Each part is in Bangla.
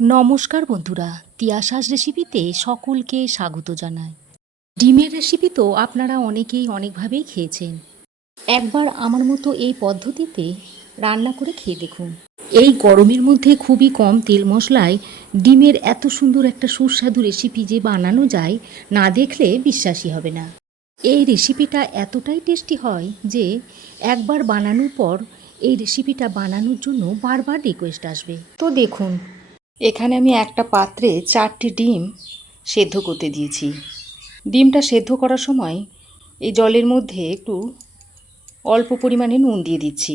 নমস্কার বন্ধুরা, তিয়াসাস রেসিপিতে সকলকে স্বাগত জানাই। ডিমের রেসিপি তো আপনারা অনেকেই অনেকভাবেই খেয়েছেন। একবার আমার মতো এই পদ্ধতিতে রান্না করে খেয়ে দেখুন। এই গরমের মধ্যে খুবই কম তেল মশলায় ডিমের এত সুন্দর একটা সুস্বাদু রেসিপি যে বানানো যায়, না দেখলে বিশ্বাসই হবে না। এই রেসিপিটা এতটাই টেস্টি হয় যে একবার বানানোর পর এই রেসিপিটা বানানোর জন্য বারবার রিকোয়েস্ট আসবে। তো দেখুন, এখানে আমি একটা পাত্রে 4টি ডিম সেদ্ধ করতে দিয়েছি। ডিমটা সেদ্ধ করার সময় এই জলের মধ্যে একটু অল্প পরিমাণে নুন দিয়ে দিচ্ছি,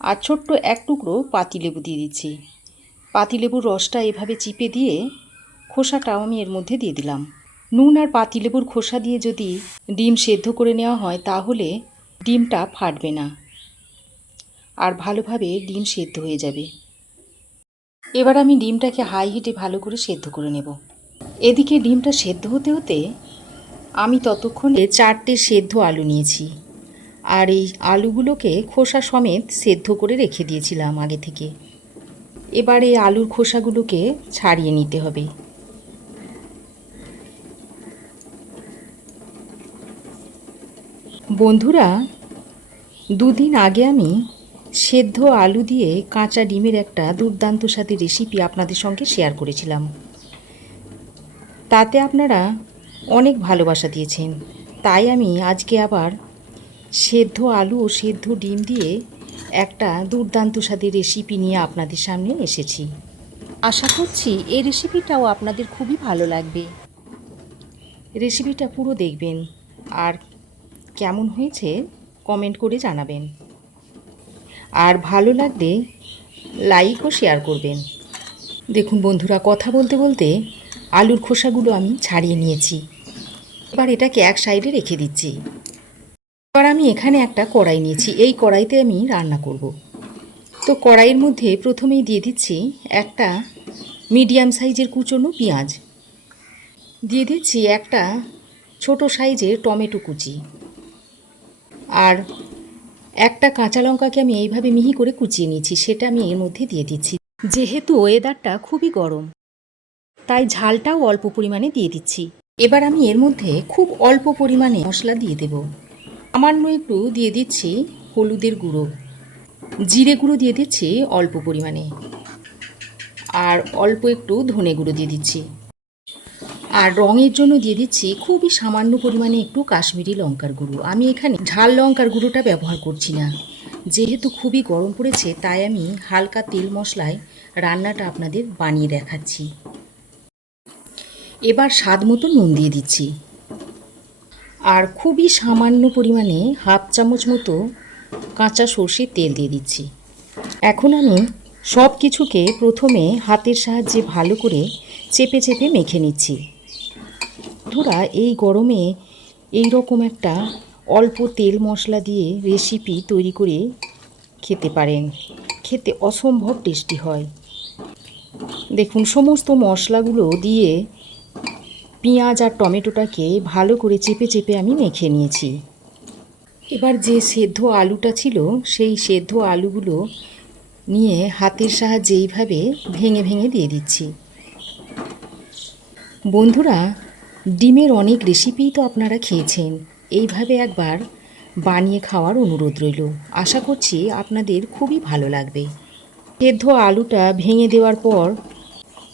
আর ছোট্ট এক টুকরো পাতিলেবু দিয়ে দিচ্ছি। পাতিলেবুর রসটা এভাবে চিপে দিয়ে খোসাটাও আমি এর মধ্যে দিয়ে দিলাম। নুন আর পাতিলেবুর খোসা দিয়ে যদি ডিম সেদ্ধ করে নেওয়া হয় তাহলে ডিমটা ফাটবে না আর ভালোভাবে ডিম সেদ্ধ হয়ে যাবে। এবার আমি ডিমটাকে হাই হিটে ভালো করে সেদ্ধ করে নেব। এদিকে ডিমটা সেদ্ধ হতে হতে আমি ততক্ষণে 4টে সেদ্ধ আলু নিয়েছি, আর এই আলুগুলোকে খোসা সমেত সেদ্ধ করে রেখে দিয়েছিলাম আগে থেকে। এবার এই আলুর খোসাগুলোকে ছাড়িয়ে নিতে হবে। বন্ধুরা, দুদিন আগে আমি সেদ্ধ আলু দিয়ে কাঁচা ডিমের একটা দুর্দান্ত স্বাদের রেসিপি আপনাদের সঙ্গে শেয়ার করেছিলাম। তাতে আপনারা অনেক ভালোবাসা দিয়েছেন, তাই আমি আজকে আবার সেদ্ধ আলু ও সেদ্ধ ডিম দিয়ে একটা দুর্দান্ত স্বাদের রেসিপি নিয়ে আপনাদের সামনে এসেছি। আশা করছি এই রেসিপিটাও আপনাদের খুবই ভালো লাগবে। রেসিপিটা পুরো দেখবেন আর কেমন হয়েছে কমেন্ট করে জানাবেন, আর ভালো লাগলে লাইক ও শেয়ার করবেন। দেখুন বন্ধুরা, কথা বলতে বলতে আলুর খোসাগুলো আমি ছাড়িয়ে নিয়েছি। এবার এটাকে এক সাইডে রেখে দিচ্ছি। এবার আমি এখানে একটা কড়াই নিয়েছি, এই কড়াইতে আমি রান্না করব। তো কড়াইয়ের মধ্যে প্রথমেই দিয়ে দিচ্ছি একটা মিডিয়াম সাইজের কুচনো পেঁয়াজ, দিয়ে দিচ্ছি একটা ছোট সাইজের টমেটো কুচি, আর একটা কাঁচা লঙ্কাকে আমি এইভাবে মিহি করে কুচিয়ে নিয়েছি, সেটা আমি এর মধ্যে দিয়ে দিচ্ছি। যেহেতু ওয়েদারটা খুবই গরম, তাই ঝালটাও অল্প পরিমাণে দিয়ে দিচ্ছি। এবার আমি এর মধ্যে খুব অল্প পরিমাণে মশলা দিয়ে দেব। সামান্য একটু দিয়ে দিচ্ছি হলুদের গুঁড়ো, জিরে গুঁড়ো দিয়ে দিচ্ছি অল্প পরিমাণে, আর অল্প একটু ধনে গুঁড়ো দিয়ে দিচ্ছি, আর রঙের জন্য দিয়ে দিচ্ছি খুবই সামান্য পরিমাণে একটু কাশ্মীরি লঙ্কার গুঁড়ো। আমি এখানে ঝাল লঙ্কার গুঁড়োটা ব্যবহার করছি না, যেহেতু খুবই গরম পড়েছে তাই আমি হালকা তেল মশলায় রান্নাটা আপনাদের বানিয়ে দেখাচ্ছি। এবার স্বাদ মতো নুন দিয়ে দিচ্ছি, আর খুবই সামান্য পরিমাণে হাফ চামচ মতো কাঁচা সর্ষের তেল দিয়ে দিচ্ছি। এখন আমি সব কিছুকে প্রথমে হাতের সাহায্যে ভালো করে চেপে চেপে মেখে নিচ্ছি। বন্ধুরা, এই গরমে এই রকম একটা অল্প তেল মশলা দিয়ে রেসিপি তৈরি করে খেতে পারেন, খেতে অসম্ভব টেস্টি হয়। দেখুন, সমস্ত মশলাগুলো দিয়ে পেঁয়াজ আর টমেটোটাকে ভালো করে চেপে চেপে আমি মেখে নিয়েছি। এবার যে সেদ্ধ আলুটা ছিল সেই সেদ্ধ আলুগুলো নিয়ে হাতের সাহায্যে এইভাবে ভেঙে ভেঙে দিয়ে দিচ্ছি। বন্ধুরা, ডিমের অনেক রেসিপিই তো আপনারা খেয়েছেন, এইভাবে একবার বানিয়ে খাওয়ার অনুরোধ রইল। আশা করছি আপনাদের খুবই ভালো লাগবে। সেদ্ধ আলুটা ভেঙে দেওয়ার পর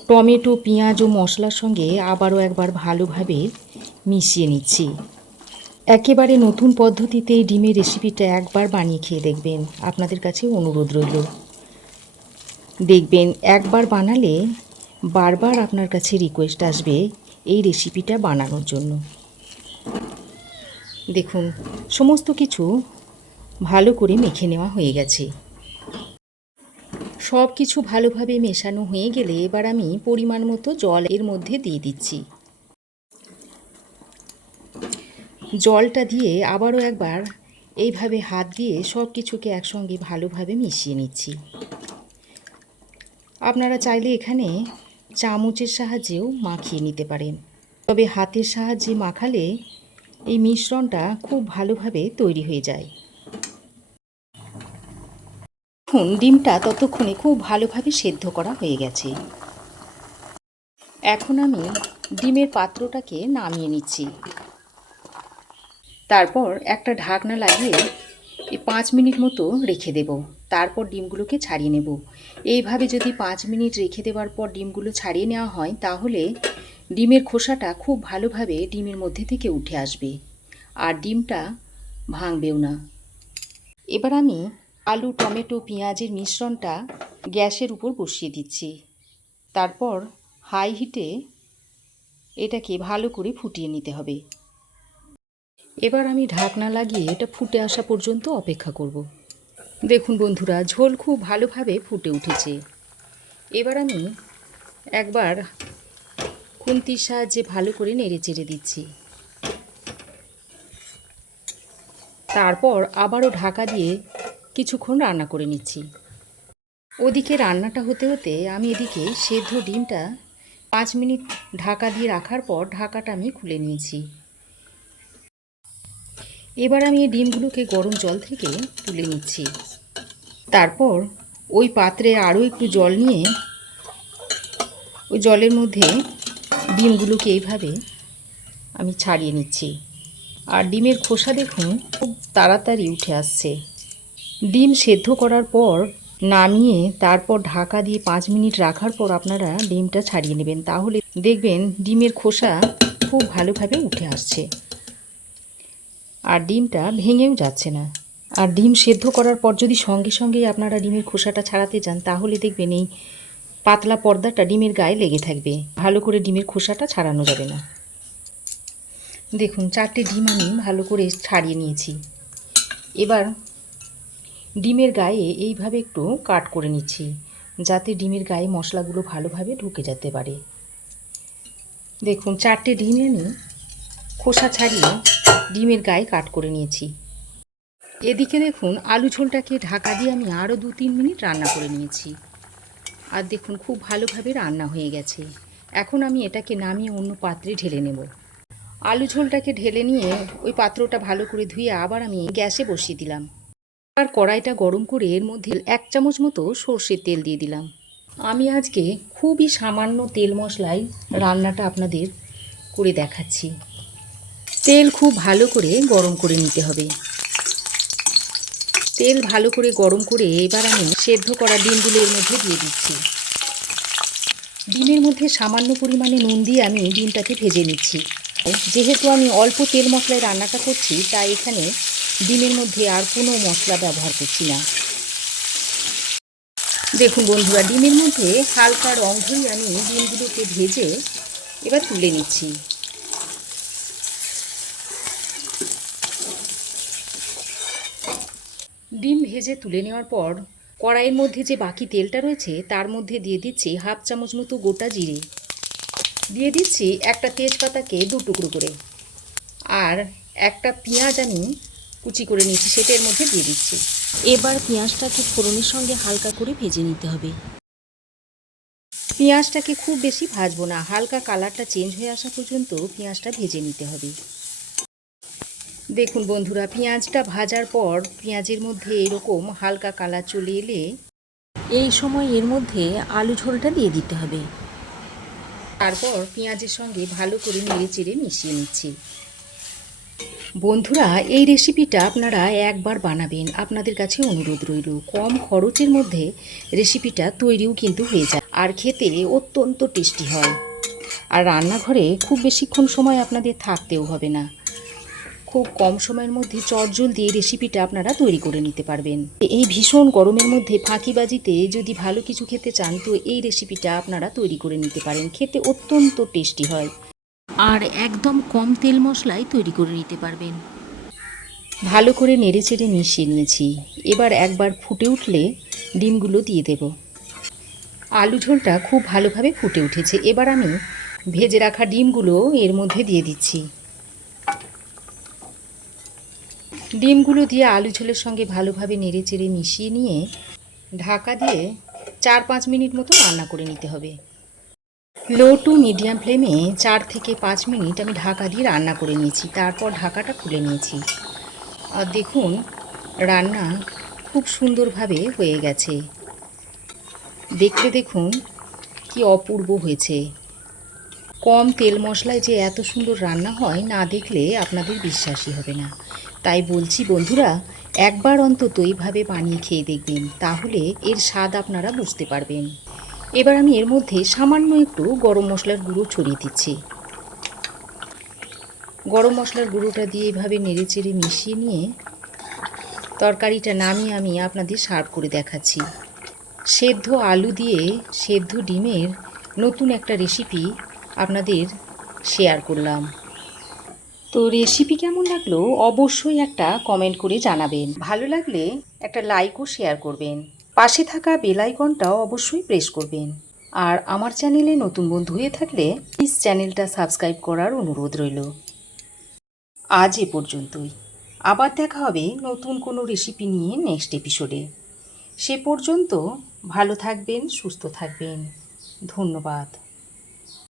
টমেটো, পেঁয়াজ ও মশলার সঙ্গে আবারও একবার ভালোভাবে মিশিয়ে নিচ্ছি। একেবারে নতুন পদ্ধতিতে এই ডিমের রেসিপিটা একবার বানিয়ে খেয়ে দেখবেন, আপনাদের কাছে অনুরোধ রইল। দেখবেন একবার বানালে বারবার আপনার কাছে রিকোয়েস্ট আসবে এই রেসিপিটা বানানোর জন্য। দেখুন, সমস্ত কিছু ভালো করে মেখে নেওয়া হয়ে গেছে। সব কিছু ভালোভাবে মেশানো হয়ে গেলে এবার আমি পরিমাণ মতো জল এর মধ্যে দিয়ে দিচ্ছি। জলটা দিয়ে আবারও একবার এইভাবে হাত দিয়ে সব কিছুকে একসঙ্গে ভালোভাবে মিশিয়ে নিচ্ছি। আপনারা চাইলে এখানে চামচের সাহায্যেও মাখিয়ে নিতে পারেন, তবে হাতের সাহায্যে মাখালে এই মিশ্রণটা খুব ভালোভাবে তৈরি হয়ে যায়। দেখুন ডিমটা ততক্ষণে খুব ভালোভাবে সেদ্ধ করা হয়ে গেছে। এখন আমি ডিমের পাত্রটাকে নামিয়ে নিচ্ছি। তারপর একটা ঢাকনা লাগিয়ে 5 মিনিট মতো রেখে দেব। তারপর ডিমগুলোকে ছাড়িয়ে নেব। এইভাবে যদি 5 মিনিট রেখে দেওয়ার পর ডিমগুলো ছাড়িয়ে নেওয়া হয় তাহলে ডিমের খোসাটা খুব ভালোভাবে ডিমের মধ্যে থেকে উঠে আসবে আর ডিমটা ভাঙবেও না। এবার আমি আলু, টমেটো, পেঁয়াজের মিশ্রণটা গ্যাসের উপর বসিয়ে দিচ্ছি। তারপর হাই হিটে এটাকে ভালো করে ফুটিয়ে নিতে হবে। এবার আমি ঢাকনা লাগিয়ে এটা ফুটে আসা পর্যন্ত অপেক্ষা করব। দেখুন বন্ধুরা, ঝোল খুব ভালোভাবে ফুটে উঠেছে। এবার আমি একবার খুন্তির সাহায্যে ভালো করে নেড়ে চেড়ে দিচ্ছি। তারপর আবারও ঢাকা দিয়ে কিছুক্ষণ রান্না করে নিচ্ছি। ওদিকে রান্নাটা হতে হতে আমি এদিকে সেদ্ধ ডিমটা 5 মিনিট ঢাকা দিয়ে রাখার পর ঢাকাটা আমি খুলে নিয়েছি। এবার আমি এই ডিমগুলোকে গরম জল থেকে তুলে নিচ্ছি। তারপর ওই পাত্রে আরও একটু জল নিয়ে ওই জলের মধ্যে ডিমগুলোকে এইভাবে আমি ছাড়িয়ে নিচ্ছি। আর ডিমের খোসা দেখুন খুব তাড়াতাড়ি উঠে আসছে। ডিম সেদ্ধ করার পর নামিয়ে তারপর ঢাকা দিয়ে 5 মিনিট রাখার পর আপনারা ডিমটা ছাড়িয়ে নেবেন, তাহলে দেখবেন ডিমের খোসা খুব ভালোভাবে উঠে আসছে আর ডিমটা ভেঙেও যাচ্ছে না। আর ডিম সেদ্ধ করার পর যদি সঙ্গে সঙ্গেই আপনারা ডিমের খোসাটা ছাড়াতে যান তাহলে দেখবেন এই পাতলা পর্দাটা ডিমের গায়ে লেগে থাকবে, ভালো করে ডিমের খোসাটা ছাড়ানো যাবে না। দেখুন 4টে ডিম আমি ভালো করে ছাড়িয়ে নিয়েছি। এবার ডিমের গায়ে এইভাবে একটু কাট করে নিচ্ছি যাতে ডিমের গায়ে মশলাগুলো ভালোভাবে ঢুকে যেতে পারে। দেখুন 4টে ডিম আমি খোসা ছাড়িয়ে ডিমের গায়ে কাট করে নিয়েছি। এদিকে দেখুন আলু ঝোলটাকে ঢাকা দিয়ে আমি আরও 2-3 মিনিট রান্না করে নিয়েছি। আর দেখুন খুব ভালোভাবে রান্না হয়ে গেছে। এখন আমি এটাকে নামিয়ে অন্য পাত্রে ঢেলে নেব। আলু ঝোলটাকে ঢেলে নিয়ে ওই পাত্রটা ভালো করে ধুয়ে আবার আমি গ্যাসে বসিয়ে দিলাম। আর কড়াইটা গরম করে এর মধ্যে 1 চামচ মতো সর্ষের তেল দিয়ে দিলাম। আমি আজকে খুবই সামান্য তেল মশলায় রান্নাটা আপনাদের করে দেখাচ্ছি। তেল খুব ভালো করে গরম করে নিতে হবে। তেল ভালো করে গরম করে এবার আমি সেদ্ধ করা ডিমগুলো এর মধ্যে দিয়ে দিচ্ছি। ডিমের মধ্যে সামান্য পরিমাণে নুন দিয়ে আমি ডিমটাকে ভেজে নিচ্ছি। যেহেতু আমি অল্প তেল মশলায় রান্নাটা করছি তাই এখানে ডিমের মধ্যে আর কোনো মশলা ব্যবহার করছি না। দেখুন বন্ধুরা, ডিমের মধ্যে হালকা রং ধরে আমি ডিমগুলোকে ভেজে এবার তুলে নিচ্ছি। ডিম ভেজে তুলে নেওয়ার পর কড়াইয়ের মধ্যে যে বাকি তেলটা রয়েছে তার মধ্যে দিয়ে দিচ্ছি 1/2 চামচ মতো গোটা জিরে, দিয়ে দিচ্ছি একটা তেজপাতাকে 2 টুকরো করে, আর একটা পেঁয়াজ আমি কুচি করে নিয়েছি সেটা এর মধ্যে দিয়ে দিচ্ছি। এবার পেঁয়াজটাকে ফোড়নের সঙ্গে হালকা করে ভেজে নিতে হবে। পেঁয়াজটাকে খুব বেশি ভাজবো না, হালকা কালারটা চেঞ্জ হয়ে আসা পর্যন্ত পেঁয়াজটা ভেজে নিতে হবে। দেখুন বন্ধুরা, পেঁয়াজটা ভাজার পর পেঁয়াজের মধ্যে এরকম হালকা কালার চলে এলে এই সময় এর মধ্যে আলু ঝোলটা দিয়ে দিতে হবে। তারপর পেঁয়াজের সঙ্গে ভালো করে নেড়ে চেড়ে মিশিয়ে নিচ্ছি। বন্ধুরা, এই রেসিপিটা আপনারা একবার বানাবেন, আপনাদের কাছে অনুরোধ রইল। কম খরচের মধ্যে রেসিপিটা তৈরিও কিন্তু হয়ে যায় আর খেতে অত্যন্ত টেস্টি হয়। আর রান্নাঘরে খুব বেশিক্ষণ সময় আপনাদের থাকতেও হবে না, খুব কম সময়ের মধ্যে চটজলদি এই রেসিপিটা আপনারা তৈরি করে নিতে পারবেন। এই ভীষণ গরমের মধ্যে ফাঁকিবাজিতে যদি ভালো কিছু খেতে চান তো এই রেসিপিটা আপনারা তৈরি করে নিতে পারেন, খেতে অত্যন্ত টেস্টি হয় আর একদম কম তেল মশলায় তৈরি করে নিতে পারবেন। ভালো করে নেড়ে চেড়ে মিশিয়ে নিয়েছি। এবার একবার ফুটে উঠলে ডিমগুলো দিয়ে দেব। আলু ঝোলটা খুব ভালোভাবে ফুটে উঠেছে। এবার আমি ভেজে রাখা ডিমগুলো এর মধ্যে দিয়ে দিচ্ছি। ডিমগুলো দিয়ে আলু ঝোলের সঙ্গে ভালোভাবে নেড়ে চেড়ে মিশিয়ে নিয়ে ঢাকা দিয়ে 4-5 মিনিট মতো রান্না করে নিতে হবে। লো টু মিডিয়াম ফ্লেমে 4 থেকে 5 মিনিট আমি ঢাকা দিয়ে রান্না করে নিয়েছি। তারপর ঢাকাটা খুলে নিয়েছি আর দেখুন রান্না খুব সুন্দরভাবে হয়ে গেছে। দেখতে দেখুন কি অপূর্ব হয়েছে। কম তেল মশলায় যে এত সুন্দর রান্না হয়, না দেখলে আপনাদের বিশ্বাসই হবে না। তাই বলছি বন্ধুরা, একবার অন্তত এইভাবে বানিয়ে খেয়ে দেখবেন, তাহলে এর স্বাদ আপনারা বুঝতে পারবেন। এবার আমি এর মধ্যে সামান্য একটু গরম মশলার গুঁড়ো ছড়িয়ে দিচ্ছি। গরম মশলার গুঁড়োটা দিয়ে এভাবে নেড়েচেড়ে মিশিয়ে নিয়ে তরকারিটা নামিয়ে আমি আপনাদের সার্ভ করে দেখাচ্ছি। সেদ্ধ আলু দিয়ে সেদ্ধ ডিমের নতুন একটা রেসিপি আপনাদের শেয়ার করলাম। তো রেসিপি কেমন লাগলো অবশ্যই একটা কমেন্ট করে জানাবেন। ভালো লাগলে একটা লাইক ও শেয়ার করবেন। পাশে থাকা বেল আইকনটাও অবশ্যই প্রেস করবেন। আর আমার চ্যানেলে নতুন বন্ধু হয়ে থাকলে প্লিজ চ্যানেলটা সাবস্ক্রাইব করার অনুরোধ রইল। আজ এ পর্যন্তই। আবার দেখা হবে নতুন কোনো রেসিপি নিয়ে নেক্সট এপিসোডে। সে পর্যন্ত ভালো থাকবেন, সুস্থ থাকবেন। ধন্যবাদ।